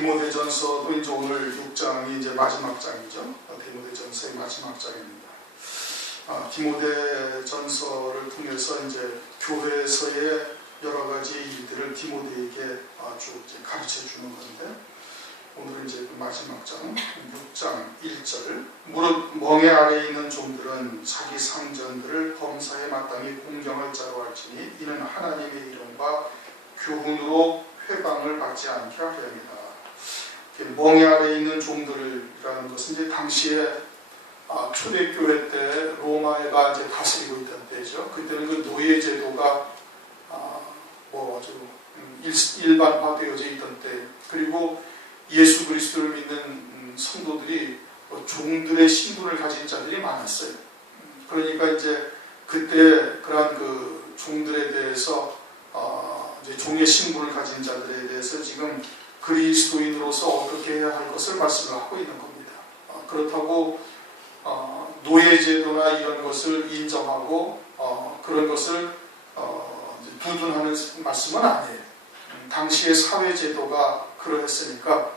디모데전서도 이제 오늘 6장이 이제 마지막 장이죠. 디모데전서의 마지막 장입니다. 디모데전서를 통해서 이제 교회에서의 여러 가지 일들을 디모데에게 쭉 가르쳐 주는 건데, 오늘은 이제 그 마지막 장 6장 1절. 무릇 멍에 아래에 있는 종들은 자기 상전들을 범사에 마땅히 공경할 자로 할지니 이는 하나님의 이름과 교훈으로 회방을 받지 않게 하려 합니다. 멍에 아래에 있는 종들이라는 것은 이제 당시에 초대교회 때 로마가 이제 다스리고 있던 때죠. 그때는 그 노예 제도가 아주 일반화되어져 있던 때, 그리고 예수 그리스도를 믿는 성도들이 종들의 신분을 가진 자들이 많았어요. 그러니까 이제 그때 그러한 그 종들에 대해서 이제 종의 신분을 가진 자들에 대해서 지금 그리스도인으로서 어떻게 해야 할 것을 말씀을 하고 있는 겁니다. 그렇다고 노예제도나 이런 것을 인정하고 그런 것을 두둔하는 말씀은 아니에요. 당시의 사회제도가 그러했으니까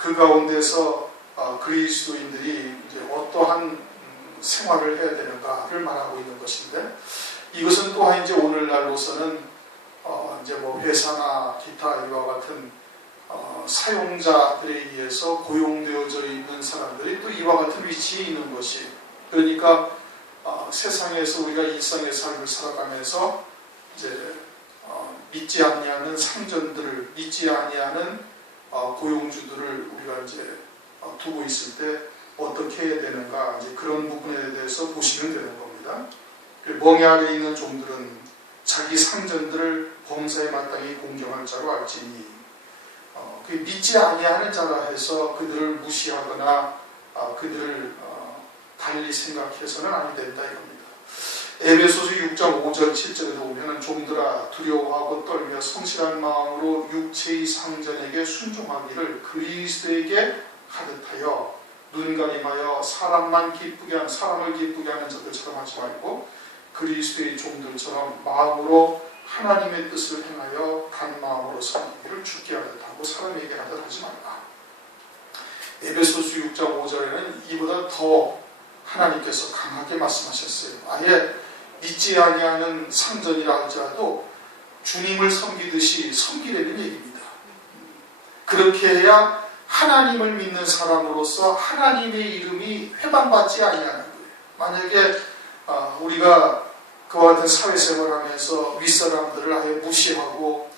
그 가운데서 그리스도인들이 이제 어떠한 생활을 해야 되는가를 말하고 있는 것인데, 이것은 또한 이제 오늘날로서는 이제 뭐 회사나 기타 이와 같은 사용자들에 의해서 고용되어져 있는 사람들이 또 이와 같은 위치에 있는 것이, 그러니까 세상에서 우리가 일상의 삶을 살아가면서 이제 믿지 아니하는 상전들을, 믿지 아니하는 고용주들을 우리가 이제 두고 있을 때 어떻게 해야 되는가, 이제 그런 부분에 대해서 보시면 되는 겁니다. 멍에 아래에 있는 종들은 자기 상전들을 범사에 마땅히 공경할 자로 알지니, 믿지 아니하는 자라 해서 그들을 무시하거나 그들을 달리 생각해서는 아니 된다 이겁니다. 에베소서 6장 5절 7절에 보면 종들아 두려워하고 떨며 성실한 마음으로 육체의 상전에게 순종하기를 그리스도에게 하듯하여 눈 가림하여 사람을 기쁘게 하는 자들처럼 하지 말고 그리스도의 종들처럼 마음으로 하나님의 뜻을 행하여 단 마음으로 섬기기를 주께 하듯 하고 사람에게 하듯 하지 말라. 에베소서 6장 5절에는 이보다 더 하나님께서 강하게 말씀하셨어요. 아예 믿지 아니하는 상전이라 할지라도 주님을 섬기듯이 섬기라는 얘기입니다. 그렇게 해야 하나님을 믿는 사람으로서 하나님의 이름이 회방받지 아니하는 거예요. 만약에 우리가 그와 같은 사회생활을 하면서 윗사람들을 아예 무시하고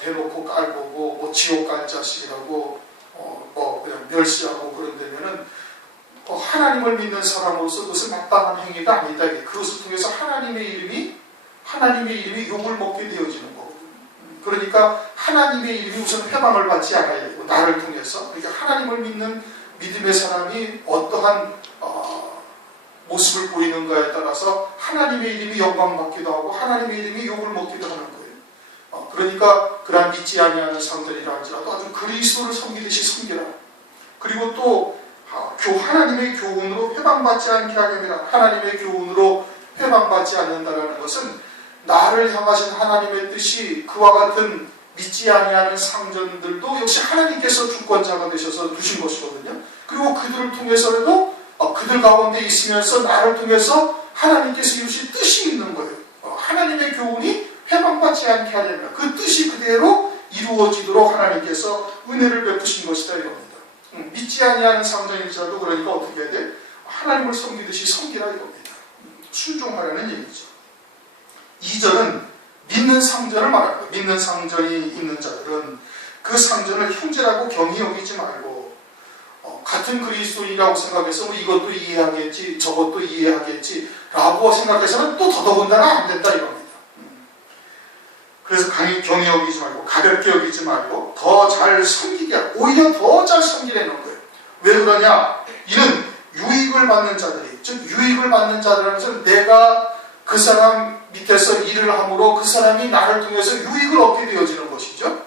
대놓고 깔보고 뭐 지옥 갈 자식이라고 그냥 멸시하고 그런다면은 하나님을 믿는 사람으로서 그것은 마땅한 행위가 아니다. 그것을 통해서 하나님의 이름이 욕을 먹게 되어지는 거거든요. 그러니까 하나님의 이름이 우선 회방을 받지 않아야 되고, 나를 통해서, 그러니까 하나님을 믿는 믿음의 사람이 어떠한 모습을 보이는가에 따라서 하나님의 이름이 영광받기도 하고 하나님의 이름이 욕을 먹기도 하는 거예요. 그러니까 그러한 믿지 아니하는 상전이라 할지라도 아주 그리스도를 섬기듯이 섬기라. 그리고 또 하나님의 교훈으로 회방받지 않게 하게 됩니다. 하나님의 교훈으로 회방받지 않는다는 것은 나를 향하신 하나님의 뜻이 그와 같은 믿지 아니하는 상전들도 역시 하나님께서 주권자가 되셔서 두신 것이거든요. 그리고 그들을 통해서라도 그들 가운데 있으면서 나를 통해서 하나님께서 이루신 뜻이 있는 거예요. 하나님의 교훈이 회방받지 않게 하려면 그 뜻이 그대로 이루어지도록 하나님께서 은혜를 베푸신 것이다 이겁니다. 믿지 아니하는 상전일지라도 그러니까 어떻게 해야 돼? 하나님을 섬기듯이 섬기라 이겁니다. 순종하라는 얘기죠. 2절은 믿는 상전을 말합니다. 믿는 상전이 있는 자들은 그 상전을 형제라고 경히 여기지 말고 같은 그리스도인이라고 생각해서 이것도 이해하겠지 저것도 이해하겠지 라고 생각해서는 또 더더군다나 안 된다 이겁니다. 그래서 경히 여기지 말고 가볍게 여기지 말고 더 잘 섬기게 하고 오히려 더 잘 섬기라는 거예요. 왜 그러냐? 이는 유익을 받는 자들이, 즉 유익을 받는 자들은 것은 내가 그 사람 밑에서 일을 함으로 그 사람이 나를 통해서 유익을 얻게 되어지는 것이죠.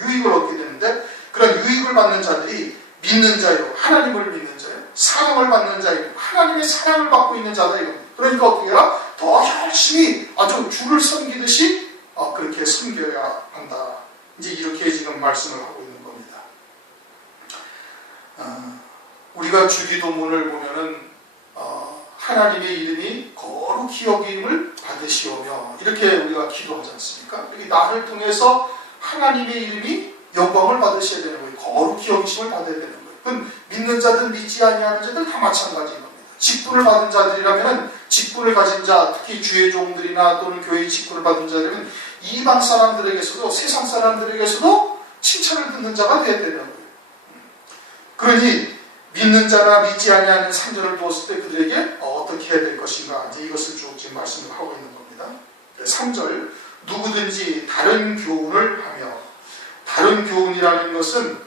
유익을 얻게 되는데 그런 유익을 받는 자들이 믿는 자요, 하나님을 믿는 자요, 사랑을 받는 자요, 하나님의 사랑을 받고 있는 자다 이겁니다. 그러니까 어떻게 해야? 더 열심히 아주 주를 섬기듯이 그렇게 섬겨야 한다. 이제 이렇게 지금 말씀을 하고 있는 겁니다. 우리가 주기도문을 보면은 하나님의 이름이 거룩히 여김을 받으시오며 이렇게 우리가 기도하지 않습니까? 여기 나를 통해서 하나님의 이름이 영광을 받으셔야 되는 거예요. 거룩히 여기심을 받아야 되는 거예요. 그건 믿는 자든 믿지 아니하는 자들 다 마찬가지인 겁니다. 직분을 받은 자들이라면 직분을 가진 자, 특히 주의 종들이나 또는 교회의 직분을 받은 자들은 이방 사람들에게서도 세상 사람들에게서도 칭찬을 듣는 자가 되어야 되는 거예요. 그러니 믿는 자나 믿지 아니하는 상전을 두었을 때 그들에게 어떻게 해야 될 것인가, 이제 이것을 쭉 지금 말씀을 하고 있는 겁니다. 3절, 누구든지 다른 교훈을 하며, 다른 교훈이라는 것은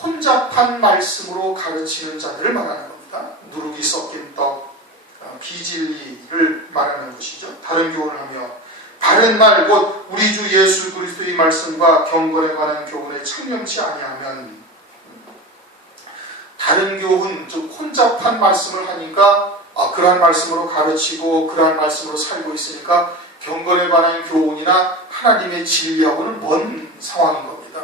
혼잡한 말씀으로 가르치는 자들을 말하는 겁니다. 누룩이 섞인 떡, 비진리를 말하는 것이죠. 다른 교훈을 하며, 바른 말, 곧 우리 주 예수 그리스도의 말씀과 경건에 관한 교훈에 창념치 아니하면, 다른 교훈, 즉 혼잡한 말씀을 하니까 그러한 말씀으로 가르치고 그러한 말씀으로 살고 있으니까 경건에 관한 교훈이나 하나님의 진리하고는 먼 상황인 겁니다.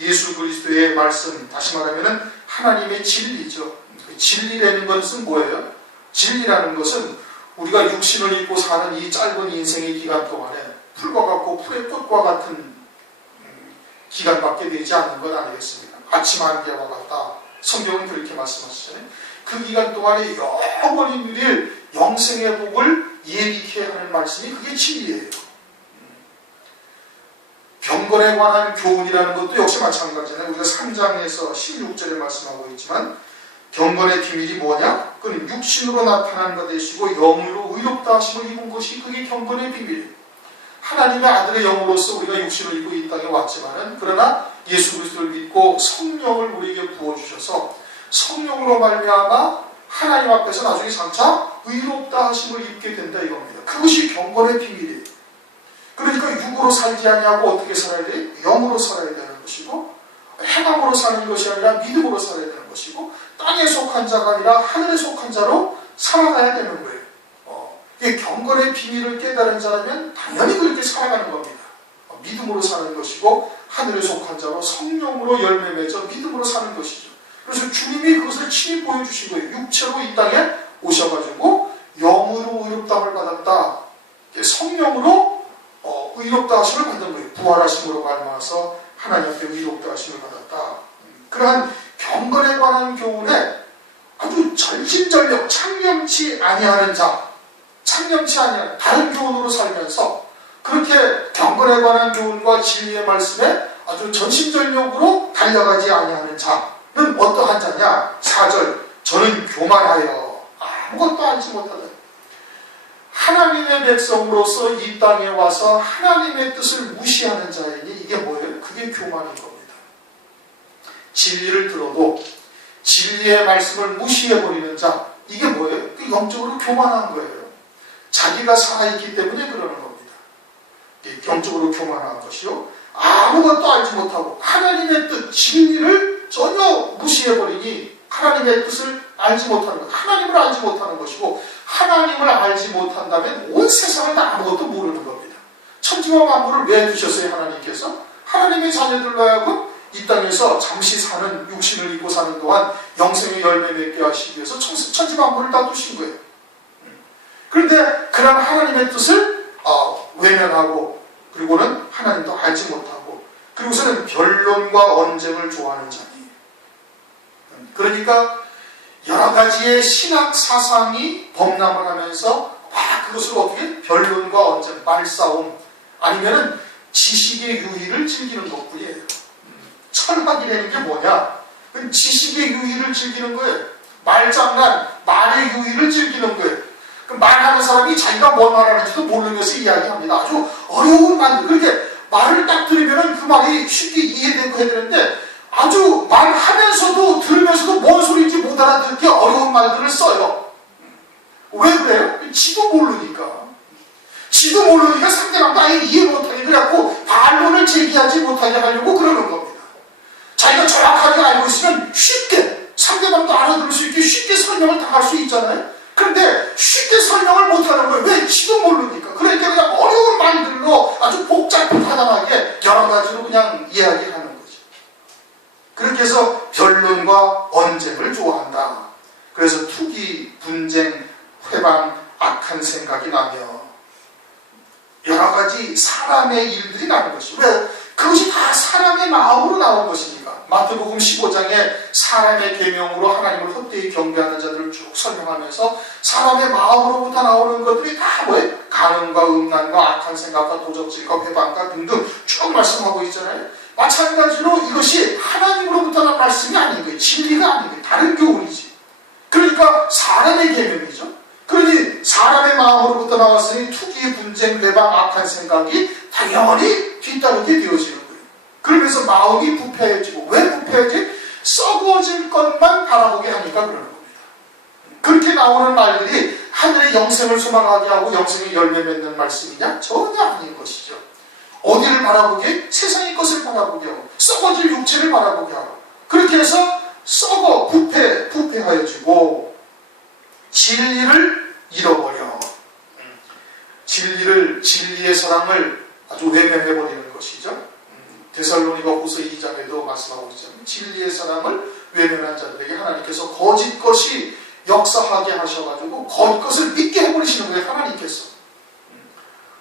예수 그리스도의 말씀, 다시 말하면 하나님의 진리죠. 진리라는 것은 뭐예요? 진리라는 것은 우리가 육신을 입고 사는 이 짧은 인생의 기간 동안에 풀과 같고 풀의 꽃과 같은 기간밖에 되지 않는 것 아니겠습니까? 아침 안개와 같다. 성경은 그렇게 말씀하시잖아요. 그 기간 동안에 영원히 누릴 영생의 복을 예비케 하는 말씀이 그게 진리예요. 경건에 관한 교훈이라는 것도 역시 마찬가지잖아요. 우리가 3장에서 16절에 말씀하고 있지만 경건의 비밀이 뭐냐? 그건 육신으로 나타난 바 되시고 영으로 의롭다 하심을 입은 것이 그게 경건의 비밀이에요. 하나님의 아들의 영으로서 우리가 육신을 입고 이 땅에 왔지만은 그러나 예수 그리스도를 믿고 성령을 우리에게 부어주셔서 성령으로 말미암아 하나님 앞에서 나중에 장차 의롭다 하심을 입게 된다 이겁니다. 그것이 경건의 비밀이에요. 그러니까 육으로 살지 아니하고 어떻게 살아야 돼? 영으로 살아야 되는 것이고 행함으로 사는 것이 아니라 믿음으로 살아야 되는 것이고 땅에 속한 자가 아니라 하늘에 속한 자로 살아가야 되는 거예요. 이게 경건의 비밀을 깨달은 자라면 당연히 그렇게 살아가는 겁니다. 믿음으로 사는 것이고 하늘에 속한 자로 성령으로 열매 맺어 믿음으로 사는 것이죠. 그래서 주님이 그것을 친히 보여주신 거예요. 육체로 이 땅에 오셔가지고 영으로 의롭다함을 받았다. 성령으로 의롭다 하심을 받은 거예요. 부활하심으로 말미암아서 하나님 앞에 의롭다 하심을 받았다. 그러한 경건에 관한 교훈에 아주 전심전력 창념치 아니하는 자, 창념치 아니하는 다른 교훈으로 살면서 그렇게 경건에 관한 교훈과 진리의 말씀에 아주 전심전력으로 달려가지 아니하는 자는 어떠한 자냐? 4절, 저는 교만하여 아무것도 알지 못하다. 하나님의 백성으로서 이 땅에 와서 하나님의 뜻을 무시하는 자이니 이게 뭐예요? 그게 교만인 겁니다. 진리를 들어도 진리의 말씀을 무시해버리는 자, 이게 뭐예요? 영적으로 교만한 거예요. 자기가 살아있기 때문에 그러는 겁니다. 영적으로 교만한 것이요. 아무것도 알지 못하고 하나님의 뜻, 진리를 전혀 무시해버리니 하나님의 뜻을 알지 못하는 것, 하나님을 알지 못하는 것이고 하나님을 알지 못한다면 온 세상을 다 아무것도 모르는 겁니다. 천지와 만물을 왜 두셨어요? 하나님께서? 하나님의 자녀들로 하여금 이 땅에서 잠시 사는 육신을 입고 사는 동안 영생의 열매 맺게 하시기 위해서 천지 만물을 다 두신 거예요. 그런데 그런 하나님의 뜻을 외면하고 그리고는 하나님도 알지 못하고 그리고서는 변론과 언쟁을 좋아하는 자니 그러니까 여러 가지의 신학 사상이 범람을 하면서 그것을 어떻게 변론과 언쟁, 말싸움 아니면은 지식의 유의를 즐기는 것뿐이에요. 철학이라는 게 뭐냐? 지식의 유의를 즐기는 거예요. 말장난, 말의 유의를 즐기는 거예요. 말하는 사람이 자기가 뭔 말하는지도 모르면서 이야기합니다. 아주 어려운 말, 그렇게 말을 딱 들으면 그 말이 쉽게 이해되고 해야 되는데 아주 말하면서도 들으면서도 뭔 소리인지 못 알아듣기 어려운 말들을 써요. 왜 그래요? 지도 모르니까. 지도 모르니까 상대방도 아예 이해 못하게 그래갖고 반론을 제기하지 못하게 하려고 그러는 겁니다. 자기가 정확하게 알고 있으면 쉽게 상대방도 알아들을 수 있게 쉽게 설명을 다 할 수 있잖아요. 그런데 쉽게 설명을 못하는 거예요. 왜? 지도 모르니까. 그러니까 그냥 어려운 말들로 아주 복잡하다하게 여러 가지로 그냥 이야기하는 거죠. 그렇게 해서 변론과 언쟁을 좋아한다. 그래서 투기, 분쟁, 회방, 악한 생각이 나며 여러 가지 사람의 일들이 나는 것이죠. 왜? 그것이 다 사람의 마음으로 나온 것이니까. 마태복음 15장에 사람의 계명으로 하나님을 헛되이 경배하는 자들을 쭉 설명하면서 사람의 마음으로부터 나오는 것들이 다 뭐예요? 간음과 음란과 악한 생각과 도적질과 회방과 등등 쭉 말씀하고 있잖아요. 마찬가지로 이것이 하나님으로부터 나온 말씀이 아닌 거예요. 진리가 아닌 거예요. 다른 교훈이지. 그러니까 사람의 계명이죠. 그러니 사람의 마음으로부터 나왔으니 투기, 분쟁, 회방, 악한 생각이 당연히 뒤따르게 되어지는 거예요. 그러면서 마음이 부패해지고, 왜 부패해지? 썩어질 것만 바라보게 하니까 그러는 겁니다. 그렇게 나오는 말들이 하늘의 영생을 소망하게 하고 영생의 열매 맺는 말씀이냐? 전혀 아닌 것이죠. 어디를 바라보게? 세상의 것을 바라보게 하고 썩어질 육체를 바라보게 하고 그렇게 해서 썩어 부패하여지고 진리를 잃어버려. 진리의 사랑을 아주 외면해버리는 것이죠. 데살로니가 후서 2장에도 말씀하고 있잖아요. 진리의 사랑을 외면한 자들에게 하나님께서 거짓 것이 역사하게 하셔가지고 거짓 것을 믿게 해버리시는 거예요. 하나님께서.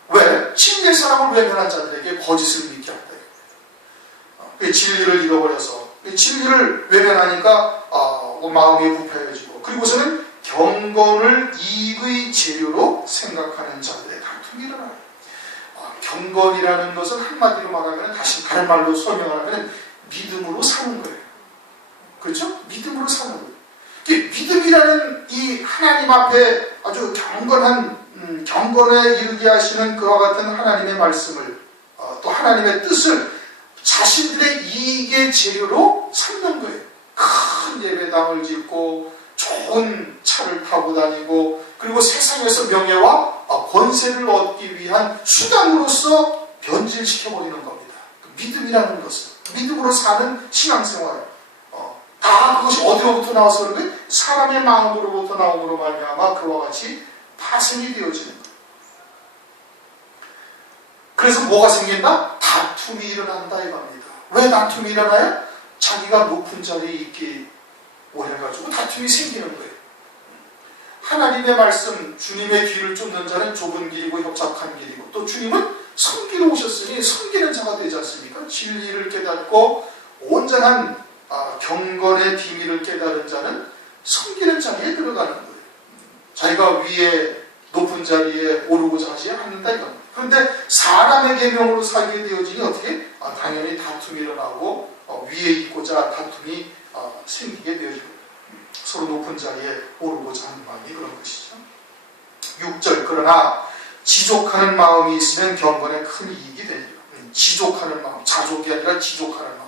왜? 진리의 사랑을 외면한 자들에게 거짓을 믿게 한다. 진리를 잃어버려서 진리를 외면하니까 마음이 부패해지고 그리고서는 경건을 이익의 재료로 생각하는 자들의 다툼이 일어나요. 경건이라는 것은 한마디로 말하면 다시 다른 말로 설명하면 믿음으로 사는 거예요. 그렇죠? 믿음으로 사는 거예요. 믿음이라는 이 하나님 앞에 아주 경건에 이르게 하시는 그와 같은 하나님의 말씀을 또 하나님의 뜻을 자신들의 이익의 재료로 삼는 거예요. 큰 예배당을 짓고 좋은 차를 타고 다니고 그리고 세상에서 명예와 권세를 얻기 위한 수단으로서 변질시켜버리는 겁니다. 믿음이라는 것은 믿음으로 사는 신앙생활 다 그것이 어디로부터 나와서 그런 거예요? 사람의 마음으로부터 나옴으로 말미암아 그와 같이 파생이 되어지는 거예요. 그래서 뭐가 생긴다? 다툼이 일어난다 이겁니다. 왜 다툼이 일어나요? 자기가 높은 자리에 있기 원해가지고 다툼이 생기는 거예요. 하나님의 말씀, 주님의 뒤를 쫓는 자는 좁은 길이고 협착한 길이고 또 주님은 섬기러 오셨으니 섬기는 자가 되지 않습니까? 진리를 깨닫고 온전한 경건의 비밀을 깨달은 자는 섬기는 자리에 들어가는 거예요. 자기가 위에 높은 자리에 오르고자 하지 않는다 이겁니다. 그런데 사람의 계명으로 살게 되어지니 어떻게? 당연히 다툼이 일어나고 위에 있고자 다툼이 생기게 되어지고 서로 높은 자리에 오르고자 하는 마음이 그런 것이죠. 6절 그러나 지족하는 마음이 있으면 경건에 큰 이익이 되리라. 지족하는 마음, 자족이 아니라 지족하는 마음.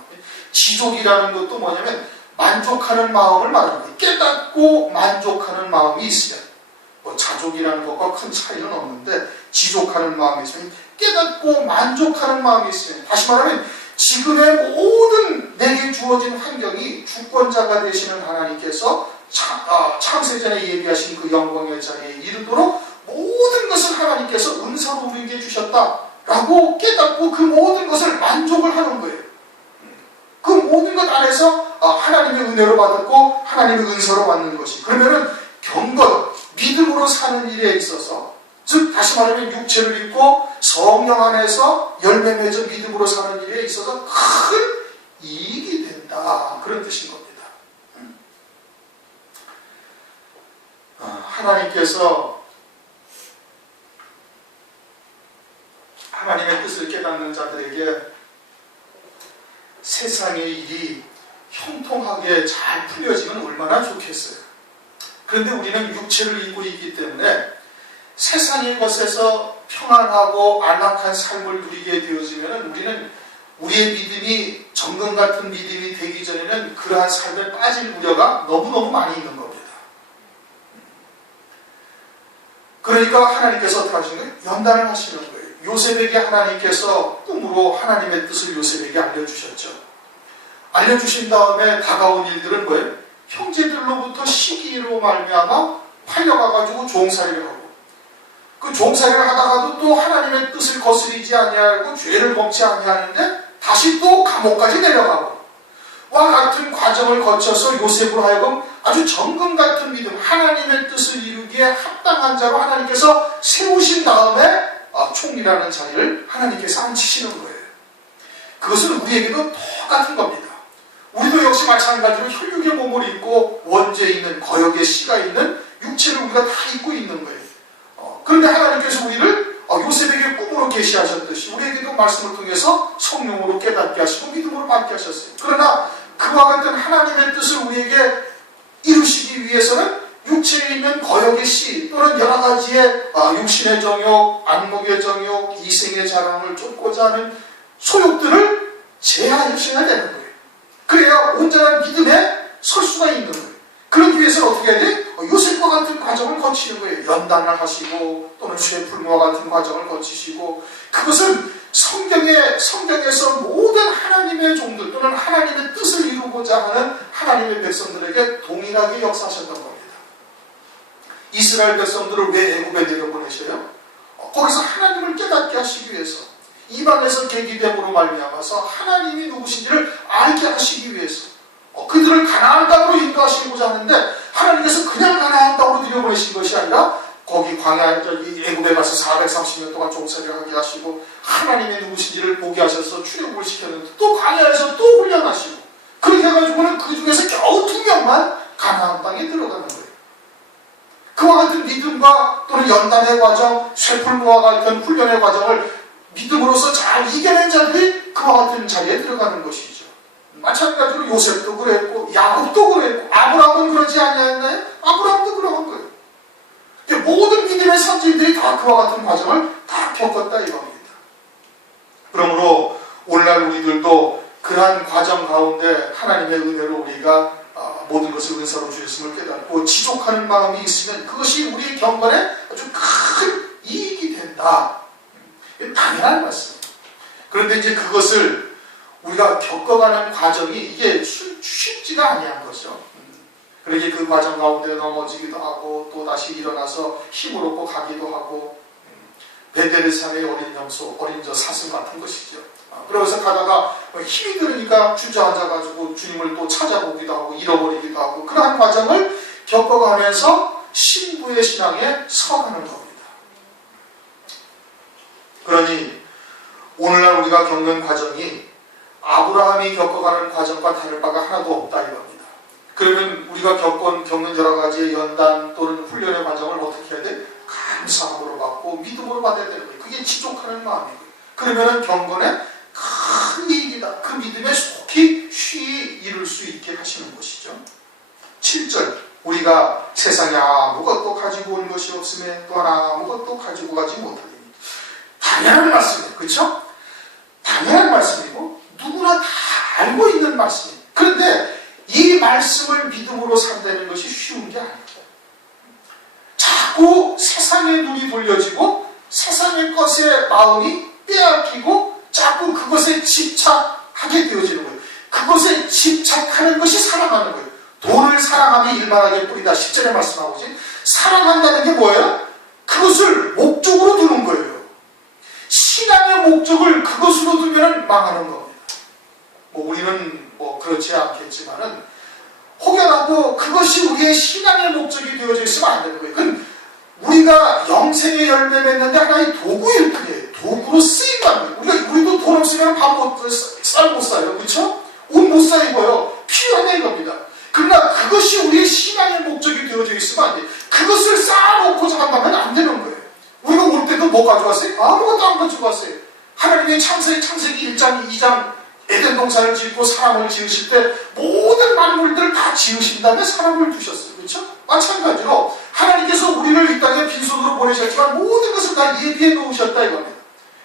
지족이라는 것도 뭐냐면 만족하는 마음을 말하는 거예요. 깨닫고 만족하는 마음이 있으면 자족이라는 것과 큰 차이는 없는데 지족하는 마음이 있으면 깨닫고 만족하는 마음이 있으면 다시 말하면 지금의 모든 내게 주어진 환경이 주권자가 되시는 하나님께서 창세전에 예비하신 그 영광의 자리에 이르도록 모든 것을 하나님께서 은사로 우리에게 주셨다라고 깨닫고 그 모든 것을 만족을 하는 거예요. 그 모든 것 안에서 하나님의 은혜로 받았고 하나님의 은사로 받는 것이 그러면은 경건, 믿음으로 사는 일에 있어서 즉 다시 말하면 육체를 입고 성령 안에서 열매 맺어 믿음으로 사는 일에 있어서 큰 이익이 된다 그런 뜻인 겁니다. 하나님께서 하나님의 뜻을 깨닫는 자들에게 세상의 일이 형통하게 잘 풀려지면 얼마나 좋겠어요. 그런데 우리는 육체를 입고 있기 때문에 세상의 것에서 평안하고 안락한 삶을 누리게 되어지면 우리는 우리의 믿음이 정금 같은 믿음이 되기 전에는 그러한 삶에 빠질 우려가 너무너무 많이 있는 겁니다. 그러니까 하나님께서 어떻게 하시는 거예요? 연단을 하시는 거예요. 요셉에게 하나님께서 꿈으로 하나님의 뜻을 요셉에게 알려주셨죠. 알려주신 다음에 다가온 일들은 뭐예요? 형제들로부터 시기로 말미암아 팔려가가지고 종살이를 하고 그 종살이를 하다가도 또 하나님의 뜻을 거스리지 아니하고 죄를 범치 아니하는데 다시 또 감옥까지 내려가고 같은 과정을 거쳐서 요셉으로 하여금 아주 정금 같은 믿음, 하나님의 뜻을 이루기에 합당한 자로 하나님께서 세우신 다음에 총리라는 자리를 하나님께서 앉히시는 거예요. 그것은 우리에게도 똑같은 겁니다. 우리도 역시 마찬가지로 혈육의 몸을 입고 원죄에 있는 거역의 씨가 있는 육체를 우리가 다 입고 있는 거예요. 그런데 하나님께서 우리를 요셉에게 꿈으로 계시하셨듯이 우리에게도 말씀을 통해서 성령으로 깨닫게 하시고 믿음으로 받게 하셨어요. 그러나 그와 같은 하나님의 뜻을 우리에게 이루시기 위해서는 육체에 있는 거역의 씨 또는 여러 가지의 육신의 정욕, 안목의 정욕, 이생의 자랑을 쫓고자 하는 소욕들을 제하셔야 되는 거예요. 그래야 온전한 믿음에 설 수가 있는 거예요. 그러기 위해서는 어떻게 해야 돼? 요셉과 같은 과정을 거치는 거예요. 연단을 하시고 또는 쇠풀무와 같은 과정을 거치시고, 그것은 성경에서 모든 하나님의 종들 또는 하나님의 뜻을 이루고자 하는 하나님의 백성들에게 동일하게 역사하셨던 겁니다. 이스라엘 백성들을 왜 애굽에 내려보내셔요? 거기서 하나님을 깨닫게 하시기 위해서, 이방에서 계기됨으로 말미암아서 하나님이 누구신지를 알게 하시기 위해서 그들을 가나안 땅으로 인도하시고자 하는데, 하나님께서 그냥 가나안 땅으로 들여보내신 것이 아니라 거기 광야 애굽에 가서 430년 동안 종살이를 하게 하시고 하나님의 누구신지를 보게 하셔서 출애굽을 시켰는데 또 광야에서 또 훈련하시고, 그렇게 해가지고는 그 중에서 겨우 2명만 가나안 땅에 들어가는 거예요. 그와 같은 믿음과 또는 연단의 과정, 쇠풀무와 같은 훈련의 과정을 믿음으로써 잘 이겨낸 자들이 그와 같은 자리에 들어가는 것이죠. 마찬가지로 요셉도 그랬고 야곱도 그랬고 아브라함은 그러지 않았나요? 아브라함도 그러한 거예요. 모든 믿음의 선진들이 다 그와 같은 과정을 다 겪었다 이겁니다. 그러므로 오늘날 우리들도 그러한 과정 가운데 하나님의 은혜로 우리가 모든 것을 은사로 주셨음을 깨닫고 지족하는 마음이 있으면 그것이 우리의 경건에 아주 큰 이익이 된다. 당연한 말씀입니다. 그런데 이제 그것을 우리가 겪어가는 과정이 이게 쉽지가 아니한 거죠. 그러게 그 과정 가운데 넘어지기도 하고 또 다시 일어나서 힘을 얻고 가기도 하고, 베데르산의 어린 염소, 어린 저 사슴 같은 것이죠. 그러면서 가다가 힘이 들으니까 주저앉아가지고 주님을 또 찾아보기도 하고 잃어버리기도 하고, 그러한 과정을 겪어가면서 신부의 신앙에 서가는 겁니다. 그러니 오늘날 우리가 겪는 과정이 아브라함이 겪어가는 과정과 다를 바가 하나도 없다 이겁니다. 그러면 우리가 겪는 여러 가지의 연단 또는 훈련의 과정을 어떻게 해야 돼? 감사함으로 받고 믿음으로 받아야 되는 거예요. 그게 지족하는 마음이고요. 그러면 경건에 큰 이익이다. 그 믿음에 속히 쉬이 이룰 수 있게 하시는 것이죠. 7절, 우리가 세상에 아무것도 가지고 온 것이 없음에 또한 아무것도 가지고 가지 못하리니. 당연한 말씀이에요. 그렇죠? 당연한 말씀이고 누구나 다 알고 있는 말씀이에요. 그런데 이 말씀을 믿음으로 산다는 것이 쉬운 게 아닙니다. 자꾸 세상의 눈이 돌려지고 세상의 것에 마음이 빼앗기고 자꾸 그것에 집착하게 되어지는 거예요. 그것에 집착하는 것이 사랑하는 거예요. 돈을 사랑하면 일만하게 뿌리다 10절에 말씀하고 있지. 사랑한다는 게 뭐예요? 그것을 목적으로 두는 거예요. 신앙의 목적을 그것으로 두면 망하는 겁니다. 우리는 그렇지 않겠지만은 혹여라도 그것이 우리의 신앙의 목적이 되어져 있으면 안 되는 거예요. 그건 우리가 영생의 열매 맺는데 하나의 도구일 뿐이에요. 도구로 쓰인다는 거예요. 우리도 돈 없으면 쌀 못 사요. 그렇죠? 옷 못 사 입어요. 필요하다 이겁니다. 그러나 그것이 우리의 신앙의 목적이 되어져 있으면 안 돼요. 그것을 쌓아놓고자 한다면 안 되는 거예요. 우리가 올 때도 뭐 가져왔어요? 아무것도 안 가져왔어요. 하나님의 창세기 1장, 2장 에덴 동산을 짓고 사람을 지으실 때 모든 만물들을 다 지으신 다음에 사람을 두셨어요. 그렇죠? 마찬가지로 하나님께서 우리를 이 땅에 빈손으로 보내셨지만 모든 것을 다 예비해 놓으셨다 이겁니다.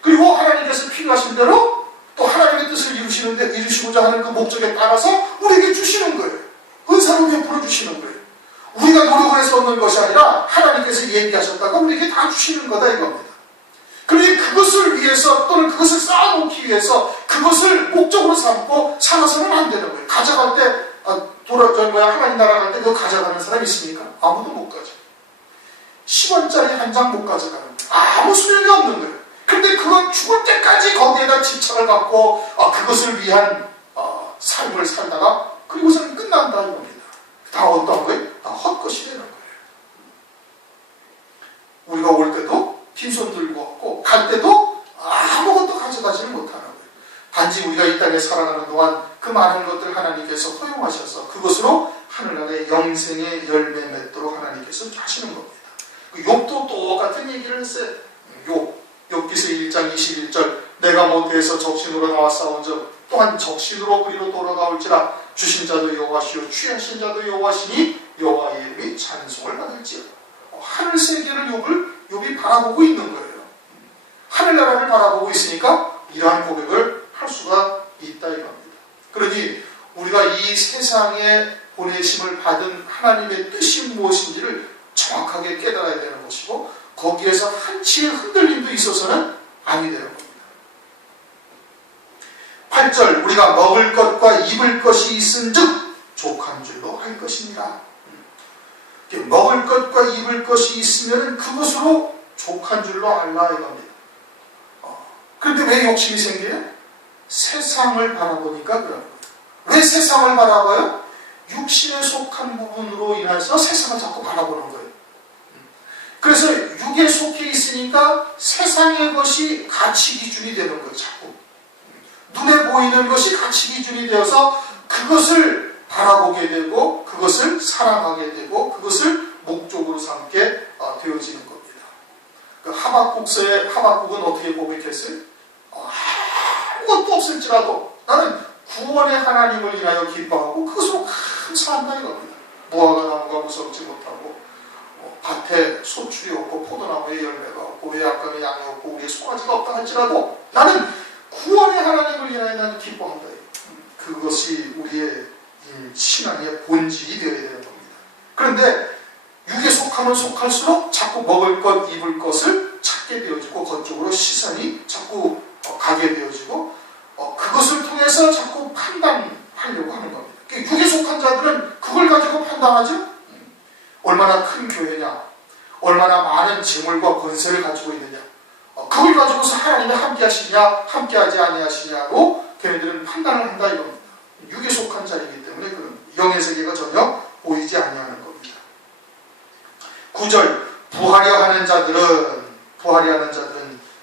그리고 하나님께서 필요하신 대로 또 하나님의 뜻을 이루시고자 하는 그 목적에 따라서 우리에게 주시는 거예요. 은사로 베풀어 주시는 거예요. 우리가 노력을 해서 얻는 것이 아니라 하나님께서 예비하셨다가 우리에게 다 주시는 거다 이겁니다. 그러니 그것을 위해서 또는 그것을 쌓아놓기 위해서 그것을 목적으로 삼고 살아서는 안 되는 거예요. 가져갈 때 하나님 나라 갈 때 그거 가져가는 사람 있습니까? 아무도 못 가져. 10원짜리 한 장 못 가져가는 거예요. 아무 소용이 없는 거예요. 그런데 그건 죽을 때까지 거기에다 집착을 갖고 그것을 위한 삶을 살다가 그리고서는 끝난다 이겁니다. 다 어떤 거예요? 다 헛것이 되는 거예요. 우리가 올 때도 빈손 들고 왔고 갈 때도 아무것도 가져가지는 못하는 거예요. 단지 우리가 이 땅에 살아가는 동안 그 많은 것들 하나님께서 허용하셔서 그것으로 하늘나라의 영생의 열매 맺도록 하나님께서 하시는 겁니다. 욥도 똑같은 얘기를 했어요. 욥기서 1장 21절 내가 모태에서 적신으로 나와 싸운즉 또한 적신으로 그리로 돌아가올지라 주신 자도 여호와시요 취하신 자도 여호와시니 여호와의 이름이 찬송을 받을지어다. 하늘 세계를 욥이 바라보고 있는 거예요. 하늘나라를 바라보고 있으니까 이러한 고백을 할 수가 있다 이겁니다. 그러니 우리가 이 세상에 보내심을 받은 하나님의 뜻이 무엇인지를 정확하게 깨달아야 되는 것이고 거기에서 한치의 흔들림도 있어서는 아니 되는 겁니다. 8절 우리가 먹을 것과 입을 것이 있은즉 족한 줄로 할 것이니라. 먹을 것과 입을 것이 있으면 그것으로 족한 줄로 알라 이겁니다. 그런데 왜 욕심이 생겨요? 세상을 바라보니까 그런 거예요. 왜 세상을 바라봐요? 육신에 속한 부분으로 인해서 세상을 자꾸 바라보는 거예요. 그래서 육에 속해 있으니까 세상의 것이 가치 기준이 되는 거예요. 자꾸 눈에 보이는 것이 가치 기준이 되어서 그것을 바라보게 되고 그것을 사랑하게 되고 그것을 목적으로 삼게 되어지는 겁니다. 그 하박국은 어떻게 고백했어요? 아무것도 없을지라도 나는 구원의 하나님을 인하여 기뻐하고 그것으로 감사한다 이겁니다. 무화과 나무가 무섭지 못하고 밭에 소출이 없고 포도나무에 열매가 없고 외양간에 양이 없고 우리의 송아지가 없다 할지라도 나는 구원의 하나님을 인하여 나는 기뻐한다. 그것이 우리의 신앙의 본질이 되어야 되는 겁니다. 그런데 육에 속하면 속할수록 자꾸 먹을 것, 입을 것을 찾게 되어지고 그쪽으로 시선이 자꾸 가게 되어지고 그것을 통해서 자꾸 판단하려고 하는 겁니다. 육에 속한 자들은 그걸 가지고 판단하죠. 얼마나 큰 교회냐, 얼마나 많은 재물과 권세를 가지고 있느냐, 그걸 가지고서 하나님이 함께 하시냐, 함께 하지 아니하시냐로 걔네들은 판단을 한다 이겁니다. 육에 속한 자이기 때문에 그런 영의 세계가 전혀 보이지 아니하는 겁니다. 9절 부하려 하는 자들은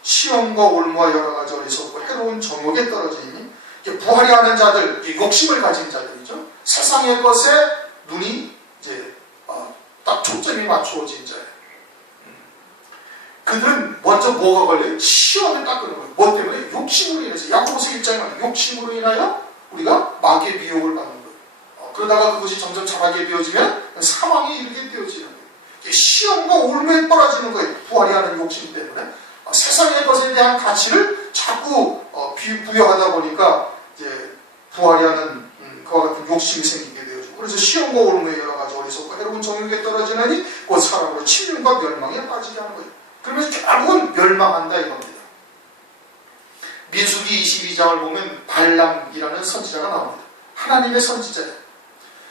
시험과 올무와 여러 가지 어리석고 해로운 정욕에 떨어지니 부하려 하는 자들, 욕심을 가진 자들이죠. 세상의 것에 눈이 이제 딱 초점이 맞추어진 자예요. 그들은 먼저 뭐가 걸려요? 시험에 딱 그런 거예요. 뭐 때문에? 욕심으로 인해서. 야고보서 1장에 말해요. 욕심으로 인하여 우리가 마귀의 미혹을 받는 거예요. 그러다가 그것이 점점 자라게 되어지면 사망에 이르게 되어지는 거예요. 시험과 올무에 떨어지는 거예요. 부하려 하는 욕심 때문에. 세상의 것에 대한 가치를 자꾸 부여하다 보니까 이제 부하려 하는 그와 같은 욕심이 생기게 되어지고 그래서 시험과 올무에 여러 가지 어리석고 해로운 정욕에 떨어지느니 곧 사람으로 침륜과 멸망에 빠지게 하는 거예요. 그러면서 결국은 멸망한다 이겁니다. 민수기 22장을 보면 발람이라는 선지자가 나옵니다. 하나님의 선지자예요.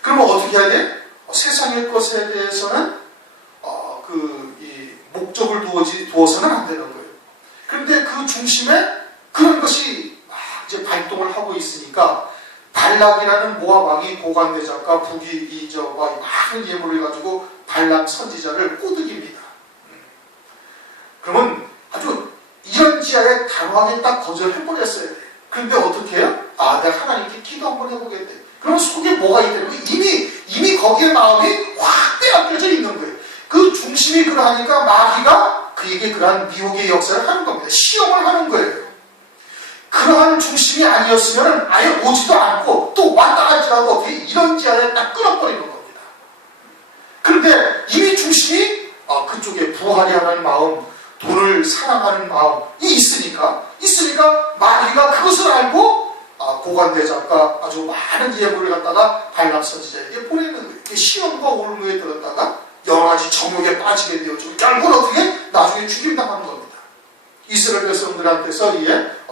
그러면 어떻게 해야 돼? 세상의 것에 대해서는 이 목적을 두어서는 안 되는 거예요. 그런데 그 중심에 그런 것이 막 이제 발동을 하고 있으니까 발락이라는 모압 왕이 고관대장과 북이 많은 예물을 가지고 발람 선지자를 꼬드깁니다. 그러면 아주 이런 지하에 단호하게 딱 거절해버렸어요. 그런데 어떻게 해요? 내가 하나님께 기도 한번 해보겠대. 그러면 속에 뭐가 있다는 거예요? 이미 거기에 마음이 확 빼앗겨져 있는 거예요. 그 중심이 그러하니까 마귀가 그에게 그러한 미혹의 역사를 하는 겁니다. 시험을 하는 거예요. 그러한 중심이 아니었으면 아예 오지도 않고 또 왔다 갈지라도 이런 지하에 딱 끊어버리는 겁니다. 그런데 이미 중심이 그쪽에 부하려 하는 마음, 돈을 사랑하는 마음이 있으니까 마귀가 그것을 알고 고관대장과 아주 많은 예물을 갖다가 발람 선지자에게 보내는 거예요. 시험과 올무에 들었다가 여러 가지 정욕에 빠지게 되어지고 결국은 어떻게? 나중에 죽임당하는 겁니다. 이스라엘 백성들한테서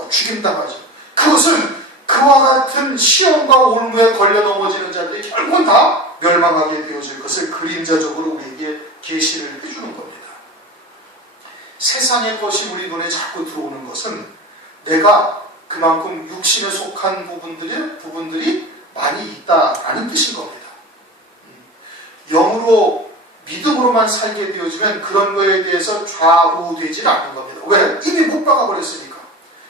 죽임당하죠. 그것을 그와 같은 시험과 올무에 걸려 넘어지는 자들이 결국은 다 멸망하게 되어질 것을 그림자적으로 우리에게 계시를 해주는 겁니다. 세상의 것이 우리 눈에 자꾸 들어오는 것은 내가 그만큼 육신에 속한 부분들이 많이 있다라는 뜻인 겁니다. 영으로 믿음으로만 살게 되어지면 그런 거에 대해서 좌우되질 않는 겁니다. 왜? 이미 못 박아버렸으니까.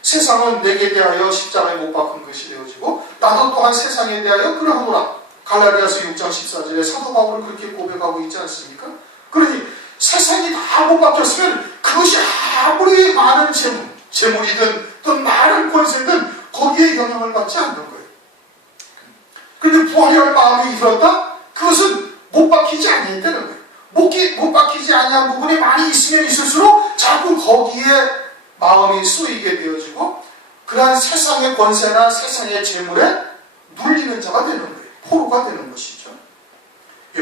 세상은 내게 대하여 십자가에 못 박은 것이 되어지고 나도 또한 세상에 대하여 그러하노라. 갈라디아서 6장 14절에 사도 바울은 그렇게 고백하고 있지 않습니까? 그러니 세상이 다 못 박혔으면 그것이 아무리 많은 재물이든 또 많은 권세든 거기에 영향을 받지 않는 거예요. 그런데 부활할 마음이 들었다? 그것은 못 박히지 아니했다는 거예요. 못 박히지 아니한 부분이 많이 있으면 있을수록 자꾸 거기에 마음이 쏘이게 되어지고 그러한 세상의 권세나 세상의 재물에 눌리는 자가 되는 거예요. 포로가 되는 것이죠.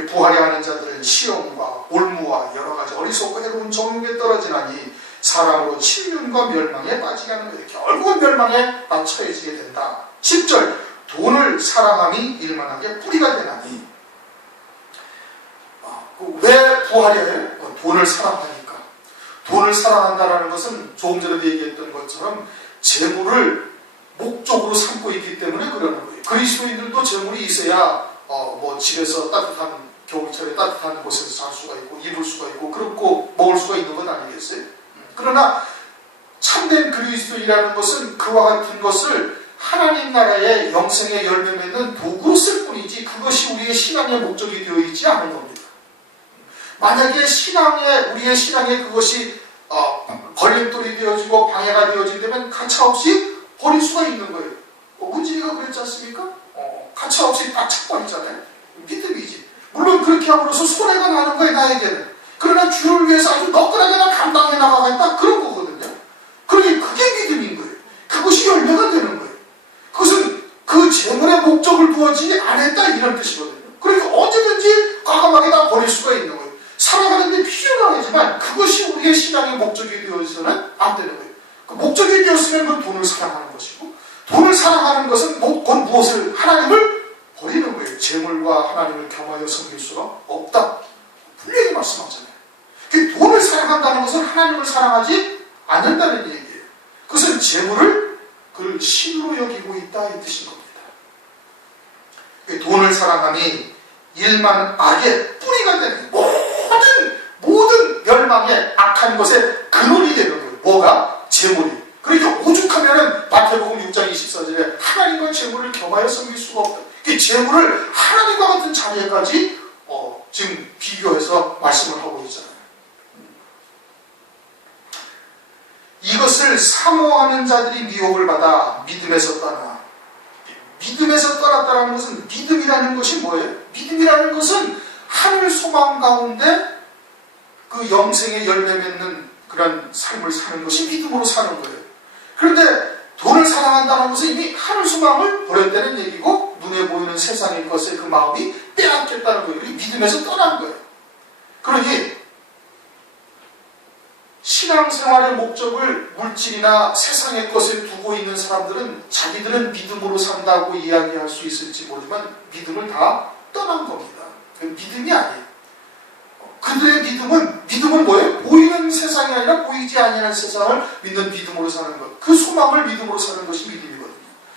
부활해 하는 자들은 시험과 올무와 여러 가지 어리석고 해로운 정욕에 떨어지나니 사람으로 침륜과 멸망에 빠지게 하는 거예요. 결국은 멸망에 처해지게 된다. 10절 돈을 사랑함이 일만하게 뿌리가 되나니. 왜 부활해야 해요? 돈을 사랑하니까. 돈을 사랑한다는 것은 조금 전에 얘기했던 것처럼 재물을 목적으로 삼고 있기 때문에 그러는 거예요. 그리스도인들도 재물이 있어야 집에서 따뜻한 겨울철에 따뜻한 곳에서 잘 수가 있고 입을 수가 있고 그렇고 먹을 수가 있는 건 아니겠어요? 그러나 참된 그리스도인이라는 것은 그와 같은 것을 하나님 나라의 영생의 열매 맺는 도구로 쓸 뿐이지 그것이 우리의 신앙의 목적이 되어 있지 않은 겁니다. 만약에 우리의 신앙에 그것이 걸림돌이 되어지고 방해가 되어진다면 가차없이 버릴 수가 있는 거예요. 문진이가 그랬지 않습니까? 가차없이 딱 착버리잖아요. 믿음이지. 물론 그렇게 함으로써 손해가 나는 거예요, 나에게는. 그러나 주를 위해서 아주 너끈하게 감당해 나가겠다 그런 거거든요. 그러니 그게 믿음인 거예요. 그것이 열매가 되는 거예요. 그것은 그 재물의 목적을 두어지지 않았다 이런 뜻이거든요. 그러니까 언제든지 과감하게 다 버릴 수가 있는 거예요. 살아가는 데 필요는 하지만 그것이 우리의 신앙의 목적이 되어서는 안 되는 거예요. 그 목적이 되었으면 그건 돈을 사랑하는 것이고 돈을 사랑하는 것은 곧 무엇을 하나님을 버리는 거예요. 재물과 하나님을 겸하여 섬길 수가 없다. 분명히 말씀하잖아요. 돈을 사랑한다는 것은 하나님을 사랑하지 않는다는 얘기예요. 그것은 재물을 그를 신으로 여기고 있다 이 뜻인 겁니다. 돈을 사랑함이 일만 악의 뿌리가 되는 모든 멸망의 악한 것에 근원이 되는 거예요. 뭐가? 재물이. 그러니까 오죽하면은 마태복음 6장 24절에 하나님과 재물을 겸하여 섬길 수가 없다. 재물을 하나님과 같은 자리에까지 지금 비교해서 말씀을 하고 있잖아요. 이것을 사모하는 자들이 미혹을 받아 믿음에서 떠나. 믿음에서 떠났다는 것은 믿음이라는 것이 뭐예요? 믿음이라는 것은 하늘 소망 가운데 그 영생의 열매 맺는 그런 삶을 사는 것이 믿음으로 사는 거예요. 그런데 돈을 사랑한다는 것은 이미 하늘 소망을 버렸다는 얘기고 눈에 보이는 세상의 것에 그 마음이 빼앗겼다는 거예요. 믿음에서 떠난 거예요. 그러니 신앙생활의 목적을 물질이나 세상의 것에 두고 있는 사람들은 자기들은 믿음으로 산다고 이야기할 수 있을지 모르지만 믿음을 다 떠난 겁니다. 믿음이 아니에요. 그들의 믿음은 뭐예요? 보이는 세상이 아니라 보이지 아니하는 세상을 믿는 믿음으로 사는 것. 그 소망을 믿음으로 사는 것이 믿음이거든요.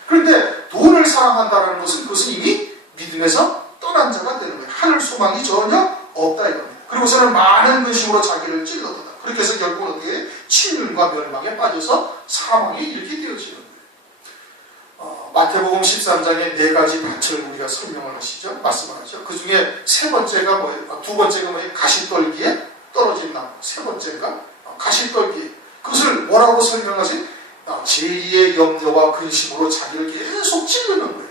그런데 돈을 사랑한다는 것은 그것은 이미 믿음에서 떠난 자가 되는 거예요. 하늘 소망이 전혀 없다 이겁니다. 그리고서는 많은 근심으로 자기를 찔러도다. 그렇게 해서 결국은 어떻게 침륜과 멸망에 빠져서 사망에 이르게 되어지는 거예요. 마태복음 13장에 네 가지 밭을 우리가 설명을 하시죠. 말씀을 하죠. 그 중에 세 번째가 뭐예요? 두 번째가 뭐예요? 가시떨기에 떨어진 나무. 세 번째가 가시떨기. 그것을 뭐라고 설명하세요? 죄의 염려와 근심으로 자기를 계속 찌르는 거예요.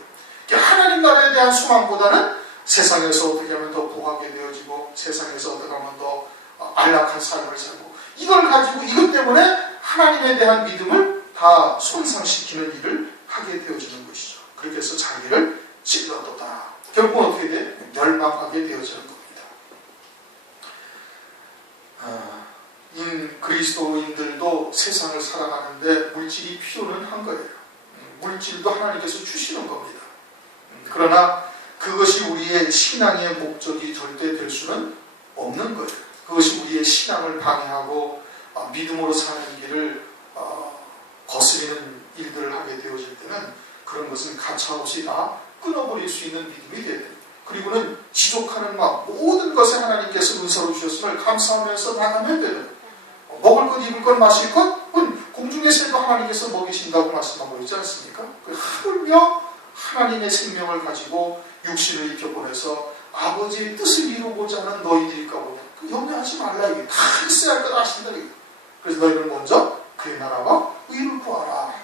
하나님 나라에 대한 소망보다는 세상에서 어떻게 하면 더 보하게 되어지고 세상에서 어떻게 하면 더 안락한 삶을 살고 이걸 가지고 이것 때문에 하나님에 대한 믿음을 다 손상시키는 일을 하게 되어지는 것이죠. 그렇게 해서 자기를 찔러도다. 결국은 어떻게 돼? 멸망하게 되어지는 겁니다. 그리스도인들도 세상을 살아가는데 물질이 필요는 한 거예요. 물질도 하나님께서 주시는 겁니다. 그러나 그것이 우리의 신앙의 목적이 절대 될 수는 없는 거예요. 그것이 우리의 신앙을 방해하고 믿음으로 사는 길을 거스리는 일들을 하게 되어질 때는 그런 것은 가차없이 다 끊어버릴 수 있는 믿음이 돼야 됩니다. 그리고는 지속하는 마음, 모든 것에 하나님께서 은사로 주셨음을 감사하면서 나가면 돼요. 먹을 것, 입을 것, 마실 것, 공중의 새도 하나님께서 먹이신다고 말씀하고 있지 않습니까? 하물며 하나님의 생명을 가지고 육신을 입혀보내서 아버지의 뜻을 이루고자 하는 너희들일까 보다. 염려하지 말라 이게. 다 있어야 할 것 아신다 이게. 그래서 너희는 먼저 그의 나라와 의를 구하라.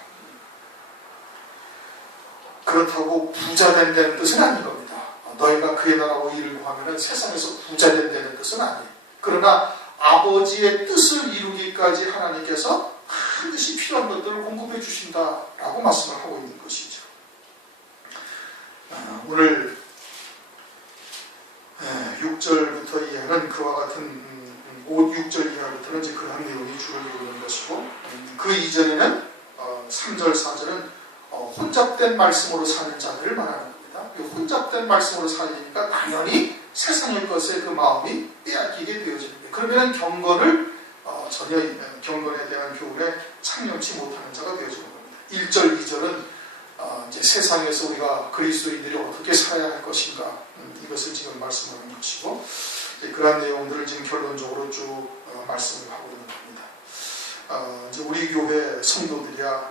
그렇다고 부자 된다는 뜻은 아닌 겁니다. 너희가 그의 나라와 의를 구하면 세상에서 부자 된다는 뜻은 아니에요. 그러나 아버지의 뜻을 이루기까지 하나님께서 반드시 필요한 것들을 공급해 주신다라고 말씀을 하고 있는 것이죠. 오늘 6절부터 이하는 그와 같은 6절 이하부터는 이제 그런 내용이 주를 이루는 것이고, 그 이전에는 3절, 4절은 혼잡된 말씀으로 사는 자들을 말하는 겁니다. 혼잡된 말씀으로 살리니까 당연히 세상의 것에 그 마음이 빼앗기게 되어집니다. 그러면 경건을 전혀 경건에 대한 교훈에 참여치 못하는 자가 되어지는 겁니다. 1절, 2절은 이제 세상에서 우리가 그리스도인들이 어떻게 살아야 할 것인가, 이것을 지금 말씀하는 것이고, 그러한 내용들을 지금 결론적으로 쭉 말씀을 하고 있는 겁니다. 이제 우리 교회 성도들이야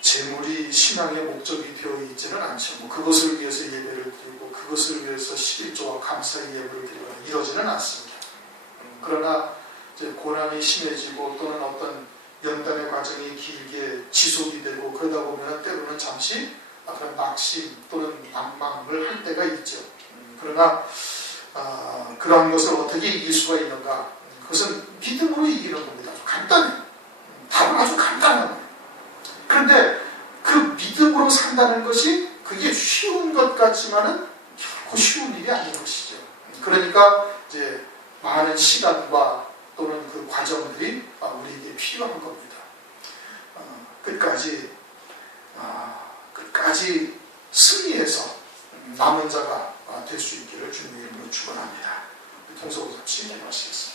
재물이 신앙의 목적이 되어 있지는 않죠. 그것을 위해서 예배를 드리고 그것을 위해서 11조와 감사의 예배를 드리거나 이러지는 않습니다. 그러나 이제 고난이 심해지고 또는 어떤 연단의 과정이 길게 지속이 되고 그러다 보면 때로는 잠시 그런 낙심 또는 난망을 할 때가 있죠. 그러나 그러한 것을 어떻게 이길 수가 있는가? 그것은 믿음으로 이기는 겁니다. 아주 간단해요. 답은 아주 간단합니다. 그런데 그 믿음으로 산다는 것이 그게 쉬운 것 같지만은 결코 쉬운 일이 아닌 것이죠. 그러니까 이제 많은 시간과 또는 그 과정들이 우리에게 필요한 겁니다. 끝까지 승리해서 남은 자가 될 수 있기를 주님의 이름으로 축원합니다. 통성으로 잡시 기도하시겠습니다.